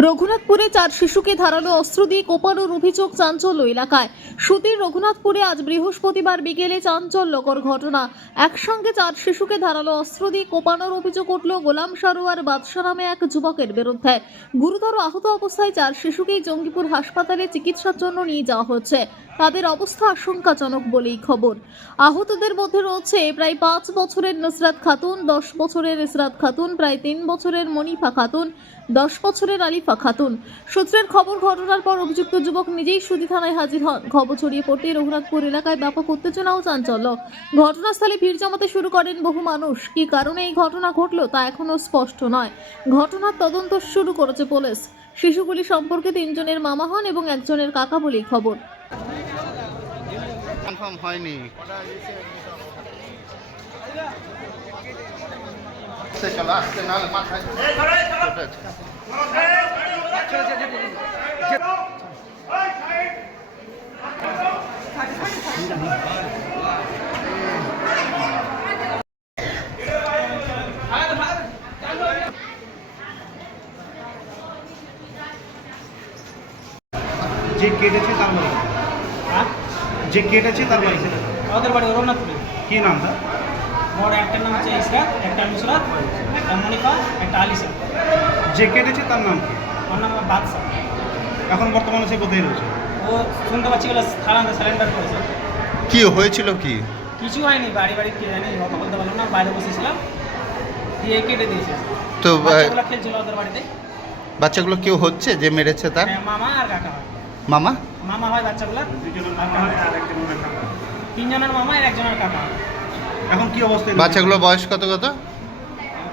রঘুনাথপুরে 4 শিশুকে ধারালো অস্ত্র দিয়ে কোপানোর অভিযোগ চাঞ্চল্য এলাকায়। সুদীর রঘুনাথপুরে আজ বৃহস্পতিবার বিকেলে চাঞ্চল্যকর ঘটনা। একসঙ্গে 4 শিশুকে ধারালো অস্ত্র দিয়ে কোপানোর অভিযোগ উঠল গোলাম সারোয়ার বাদশা নামে এক যুবকের বিরুদ্ধে। গুরুতর আহত অবস্থায় 4 শিশুকেই জঙ্গিপুর হাসপাতালে চিকিৎসার জন্য নিয়ে যাওয়া হচ্ছে। তাদের অবস্থা আশঙ্কাজনক বলেই খবর। আহতদের মধ্যে রয়েছে প্রায় 5 বছরের নুসরাত খাতুন, 10 বছরের ইসরাত খাতুন, প্রায় 3 বছরের মনিফা খাতুন, 10 বছরের আলিফা খাতুন। সূত্রের খবর, ঘটনার পর অভিযুক্ত যুবক নিজেই সুদি থানায় হাজির হন। খবর ছড়িয়ে পড়তে রঘুনাথপুর এলাকায় ব্যাপক উত্তেজনা ও চাঞ্চল্য। ঘটনাস্থলে ভিড় জমাতে শুরু করেন বহু মানুষ। কী কারণে এই ঘটনা ঘটলো তা এখনও স্পষ্ট নয়। ঘটনার তদন্ত শুরু করেছে পুলিশ। শিশুগুলি সম্পর্কে 3 জনের মামা হন এবং একজনের কাকা বলেই খবর। কনফার্ম হয়নি। চলো আসতে নাহলে মাথায় যে কেটেছে তার বাড়ি, যে কেটেছে তার বাড়ি আমাদের বাড়ি রঘুনাথপুরে। কি নামটা? বড় একটার নাম হচ্ছে ইসরাত, একটা নুসরাত, একটা মনিফা, একটা আলিসা। যে কেটেছে তার নাম কি? ওর নাম বাদশা। এখন বর্তমানে সে কোথায় রয়েছে? ও শুনতে পাচ্ছি গেলে থানাতে সারেন্ডার করেছে। কি হয়েছিল? কি কিছু হয়নি, বাড়ি বাড়ি কে জানি, কথা বলতে পারলাম না, বাইরে বসেছিলাম, দিয়ে কেটে দিয়েছে। তো বাচ্চাগুলো খেলছিল ওদের বাড়িতে। বাচ্চাগুলো কেউ হচ্ছে যে মেরেছে তার? হ্যাঁ, মামা আর কাকা হয়। মামা? মামা হয় বাচ্চাগুলো, দুজনের মামা হয় আর একজনের কাকা। 3 জনের মামা আর একজনের কাকা হয়। এখন কি অবস্থায়? বাচ্চাগুলোর বয়স কত কত?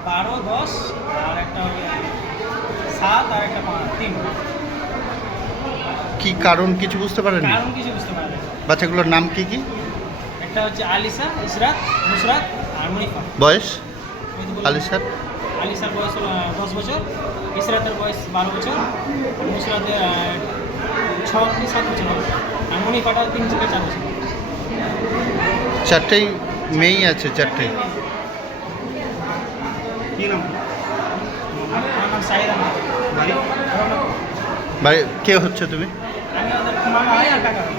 12, 10 আর একটা 7 আর একটা 3। কি কারণ কিছু বুঝতে পারেন? কারণ কিছু বুঝতে পারবে। বাচ্চাগুলোর নাম কি কি? একটা হচ্ছে আলিসা, ইসরাত, নুসরাত আর মনিফা। বয়স? ওই তো বললাম। আলিশার? আলিসার বয়স হলো 10 বছর, ইসরাতের বয়স 12 বছর, আর নুসরাতের 6 কি 7 বছর হবে, আর মনিফাটা 3 থেকে 4 বছর। চারটেই মেয়েই আছে, চারটেই। কি নাম? আমার নাম সাহিদ আহমেদ। বাড়ি? রঘুনাথপুর। বাড়ি কে হচ্ছে তুমি? আমি ওদের মামা হয় আর কাকা হয়।